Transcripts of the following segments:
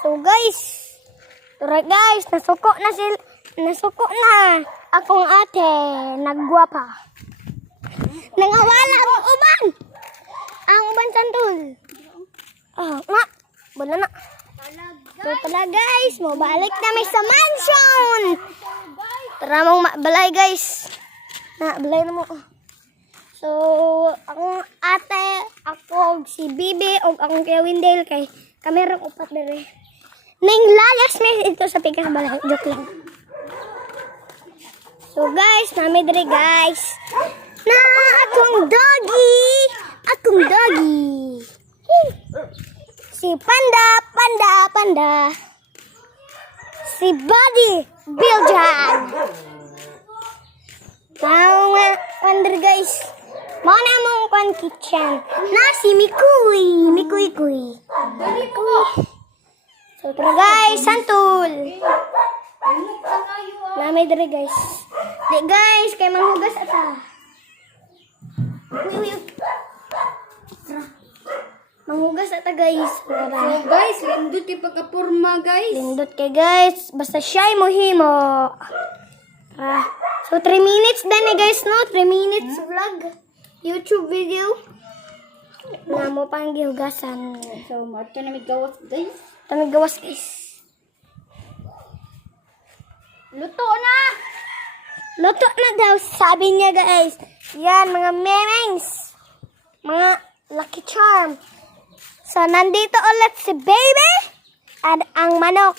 So guys, tara guys, nasuko na akong ate, naggwapa. Nangawala ang uban. Ang uban santol. Nga, wala na. So tara guys, mabalik na sa mansion. Tara mong balay guys. Balay na mo. So, akong ate, ako, si Bibi, o akong kaya Windale, kay kamerang upat dere. Nang lalas may ito sa pikas balay. Joke lang. So guys, nami dere guys. Na akong doggy. Si Panda. Si Buddy Biljan. Tao nga, Panda guys. Mau na mong kitchen. Na si Mikuy. So tara guys, santul. Lamay dere guys. Di guys, kay manghugas ata. Uy. Manghugas ata guys. So guys, lindot kay pagkapurma guys. Lindot kay guys. Basta siya'y mohimo. So 3 minutes din eh guys no. 3 minutes vlog. YouTube video. Na mo pang gihugasan. So, ito na may gawas guys. Gawas guys. Luto na! Luto na daw, sabi niya guys. Yan, mga memes. Mga Lucky Charm. So, nandito ulit si Baby. At ang manok.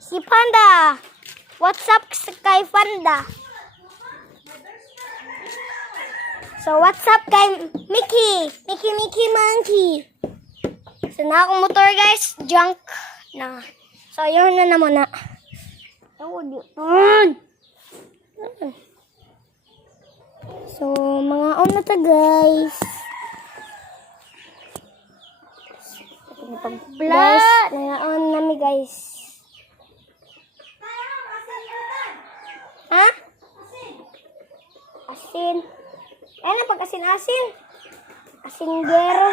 Si Panda. What's up kay Panda? So, what's up kay Mickey? Mickey Monkey. So, na akong motor guys. Junk na. So, yun na muna. So, mga on na ta guys. Guys, mga on nami guys. Ha? Asin. Ano pag asin-asin? Lasingero.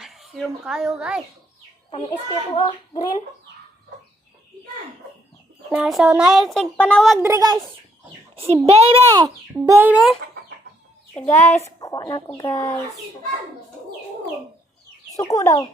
Asyum kayo guys. Tamis ko green. So naisig panawag diri guys. Si Baby. So guys, kuha na ko guys. Suko daw.